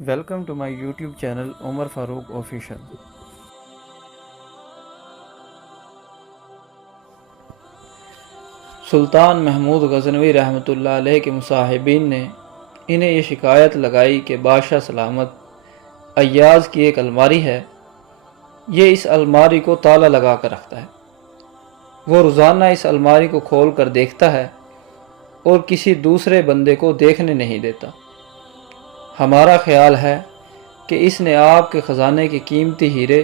Welcome to my YouTube channel Omar Farooq Official. سلطان محمود غزنوی رحمۃ اللہ علیہ کے مصاحبین نے انہیں یہ شکایت لگائی کہ بادشاہ سلامت ایاز کی ایک الماری ہے، یہ اس الماری کو تالا لگا کر رکھتا ہے۔ وہ روزانہ اس الماری کو کھول کر دیکھتا ہے اور کسی دوسرے بندے کو دیکھنے نہیں دیتا۔ ہمارا خیال ہے کہ اس نے آپ کے خزانے کے قیمتی ہیرے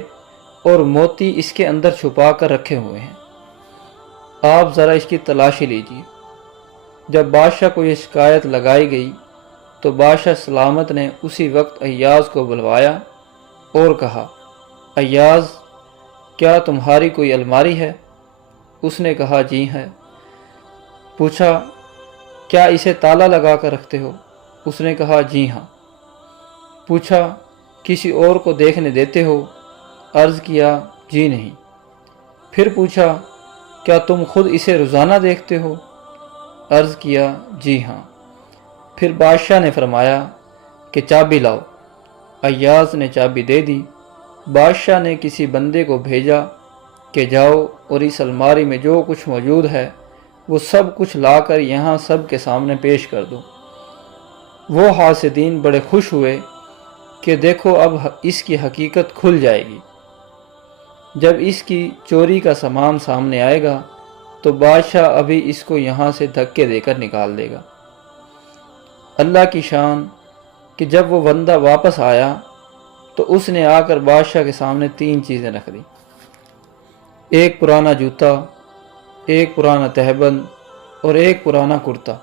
اور موتی اس کے اندر چھپا کر رکھے ہوئے ہیں، آپ ذرا اس کی تلاشی لیجیے۔ جب بادشاہ کو یہ شکایت لگائی گئی تو بادشاہ سلامت نے اسی وقت ایاز کو بلوایا اور کہا، ایاز، کیا تمہاری کوئی الماری ہے؟ اس نے کہا، جی ہے۔ پوچھا، کیا اسے تالا لگا کر رکھتے ہو؟ اس نے کہا، جی ہاں۔ پوچھا، کسی اور کو دیکھنے دیتے ہو؟ عرض کیا، جی نہیں۔ پھر پوچھا، کیا تم خود اسے روزانہ دیکھتے ہو؟ عرض کیا، جی ہاں۔ پھر بادشاہ نے فرمایا کہ چابی لاؤ۔ ایاز نے چابی دے دی۔ بادشاہ نے کسی بندے کو بھیجا کہ جاؤ اور اس الماری میں جو کچھ موجود ہے وہ سب کچھ لا کر یہاں سب کے سامنے پیش کر دو۔ وہ حاسدین بڑے خوش ہوئے کہ دیکھو اب اس کی حقیقت کھل جائے گی۔ جب اس کی چوری کا سامان سامنے آئے گا تو بادشاہ ابھی اس کو یہاں سے دھکے دے کر نکال دے گا۔ اللہ کی شان کہ جب وہ بندہ واپس آیا تو اس نے آ کر بادشاہ کے سامنے 3 چیزیں رکھ دیں، ایک پرانا جوتا، ایک پرانا تہبند اور ایک پرانا کرتا۔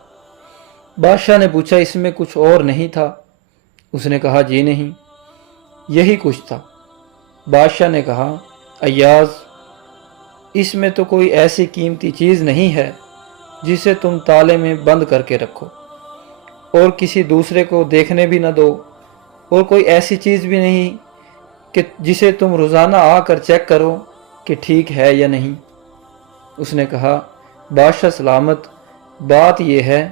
بادشاہ نے پوچھا، اس میں کچھ اور نہیں تھا؟ اس نے کہا، جی نہیں، یہی کچھ تھا۔ بادشاہ نے کہا، ایاز، اس میں تو کوئی ایسی قیمتی چیز نہیں ہے جسے تم تالے میں بند کر کے رکھو اور کسی دوسرے کو دیکھنے بھی نہ دو، اور کوئی ایسی چیز بھی نہیں کہ جسے تم روزانہ آ کر چیک کرو کہ ٹھیک ہے یا نہیں۔ اس نے کہا، بادشاہ سلامت، بات یہ ہے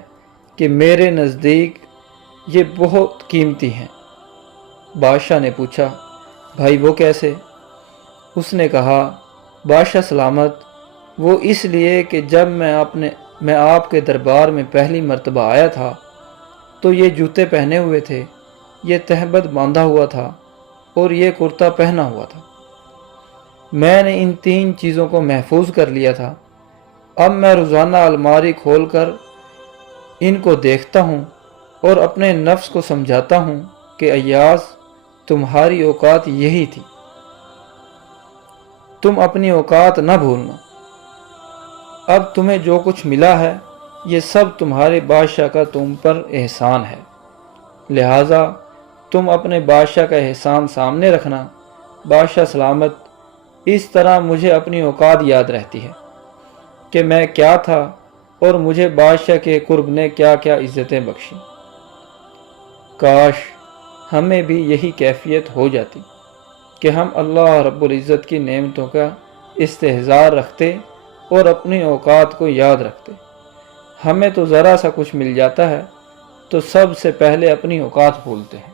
کہ میرے نزدیک یہ بہت قیمتی ہیں۔ بادشاہ نے پوچھا، بھائی وہ کیسے؟ اس نے کہا، بادشاہ سلامت، وہ اس لیے کہ جب میں آپ کے دربار میں پہلی مرتبہ آیا تھا تو یہ جوتے پہنے ہوئے تھے، یہ تہبند باندھا ہوا تھا اور یہ کرتا پہنا ہوا تھا۔ میں نے ان 3 چیزوں کو محفوظ کر لیا تھا۔ اب میں روزانہ الماری کھول کر ان کو دیکھتا ہوں اور اپنے نفس کو سمجھاتا ہوں کہ ایاز، تمہاری اوقات یہی تھی، تم اپنی اوقات نہ بھولنا۔ اب تمہیں جو کچھ ملا ہے یہ سب تمہارے بادشاہ کا تم پر احسان ہے، لہٰذا تم اپنے بادشاہ کا احسان سامنے رکھنا۔ بادشاہ سلامت، اس طرح مجھے اپنی اوقات یاد رہتی ہے کہ میں کیا تھا اور مجھے بادشاہ کے قرب نے کیا کیا عزتیں بخشیں۔ کاش ہمیں بھی یہی کیفیت ہو جاتی کہ ہم اللہ رب العزت کی نعمتوں کا استحضار رکھتے اور اپنی اوقات کو یاد رکھتے۔ ہمیں تو ذرا سا کچھ مل جاتا ہے تو سب سے پہلے اپنی اوقات بھولتے ہیں۔